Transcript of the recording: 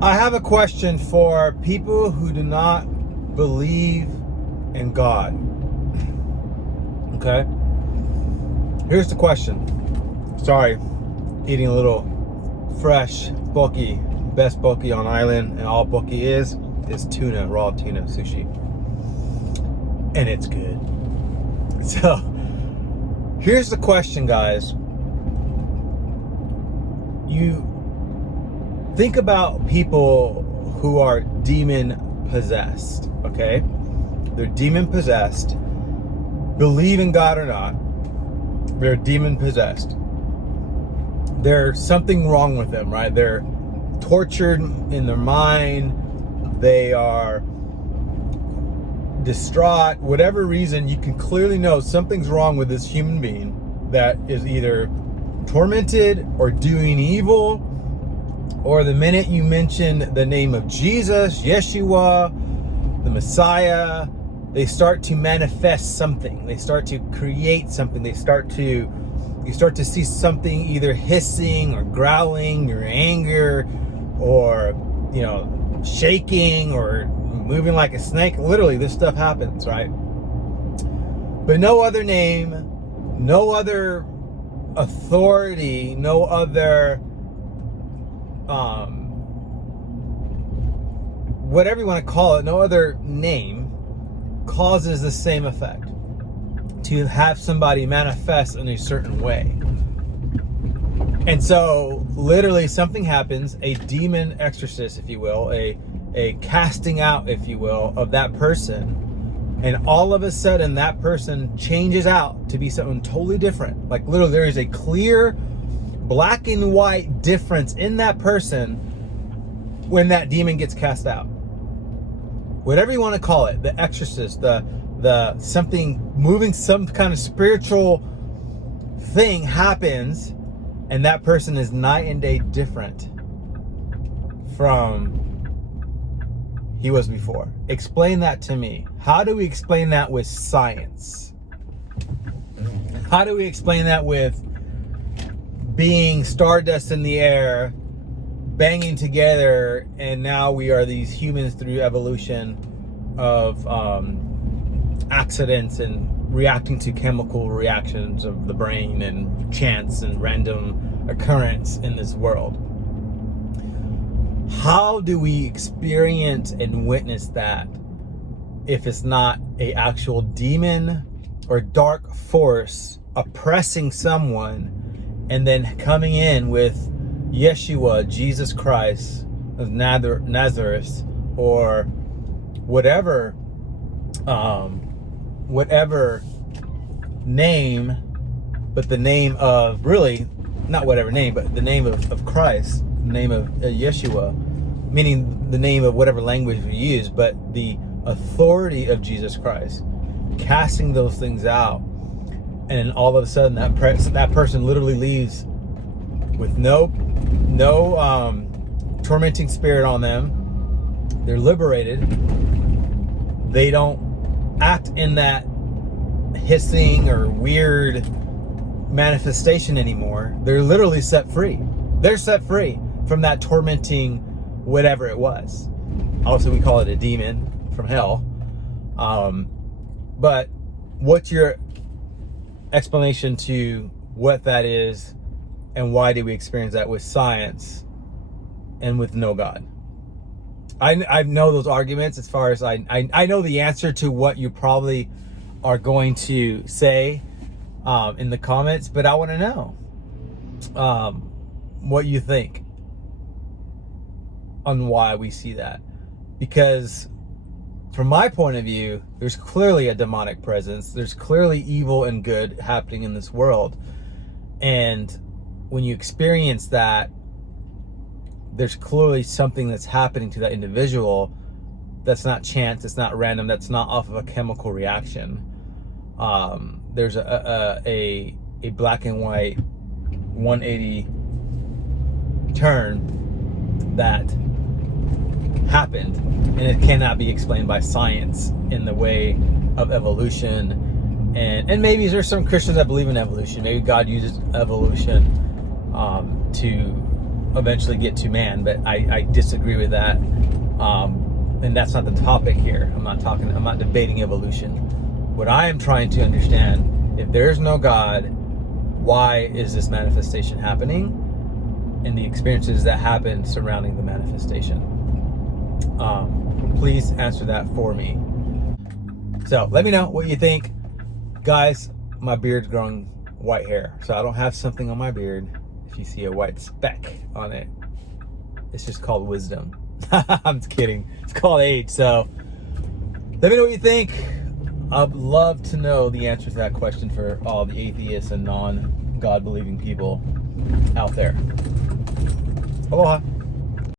I have a question for people who do not believe in God. Okay? Here's the question. Sorry, eating a little fresh bulky, best bulky on island, and all bulky is tuna, raw tuna sushi. And it's good. So, here's the question, guys. You think about people who are demon possessed, okay? They're demon possessed. Believe in God or not, they're demon possessed. There's something wrong with them, right? They're tortured in their mind. They are distraught. Whatever reason, you can clearly know something's wrong with this human being that is either tormented or doing evil, or the minute you mention the name of Jesus, Yeshua, the Messiah, they start to manifest something. They start to create something. You start to see something either hissing or growling or anger or, shaking or moving like a snake. Literally, this stuff happens, right? But no other name, no other authority, no other whatever you want to call it, no other name causes the same effect. To have somebody manifest in a certain way. And so literally something happens, a demon exorcist, if you will, a casting out, if you will, of that person, and all of a sudden that person changes out to be something totally different. Like literally there is a clear black and white difference in that person when that demon gets cast out. Whatever you want to call it, the exorcist, the something moving, some kind of spiritual thing happens, and that person is night and day different from he was before. Explain that to me. How do we explain that with science? How do we explain that with being stardust in the air, banging together, and now we are these humans through evolution of accidents and reacting to chemical reactions of the brain and chance and random occurrence in this world? How do we experience and witness that if it's not an actual demon or dark force oppressing someone and then coming in with Yeshua, Jesus Christ of Nazareth, or whatever name, but the name of, really, not whatever name, but the name of Christ, the name of Yeshua, meaning the name of whatever language we use, but the authority of Jesus Christ, casting those things out, and then all of a sudden that person literally leaves with no tormenting spirit on them. They're liberated. They don't act in that hissing or weird manifestation anymore. They're literally set free. They're set free from that tormenting whatever it was. Also, we call it a demon from hell. But what's your explanation to what that is, and why do we experience that with science and with no God? I know those arguments as far as I know the answer to what you probably are going to say in the comments, but I want to know what you think on why we see that. Because from my point of view, there's clearly a demonic presence. There's clearly evil and good happening in this world. And when you experience that, there's clearly something that's happening to that individual that's not chance, it's not random, that's not off of a chemical reaction. There's a black and white 180 turn that happened, and it cannot be explained by science in the way of evolution. And maybe there's some Christians that believe in evolution. Maybe God uses evolution to eventually get to man, but I disagree with that. And that's not the topic here. I'm not debating evolution. What I am trying to understand, if there's no God, why is this manifestation happening? And the experiences that happen surrounding the manifestation. Please answer that for me. So let me know what you think. Guys, my beard's growing white hair, so I don't have something on my beard. If you see a white speck on it, it's just called wisdom. I'm just kidding. It's called age. So let me know what you think. I'd love to know the answer to that question for all the atheists and non-God believing people out there. Aloha.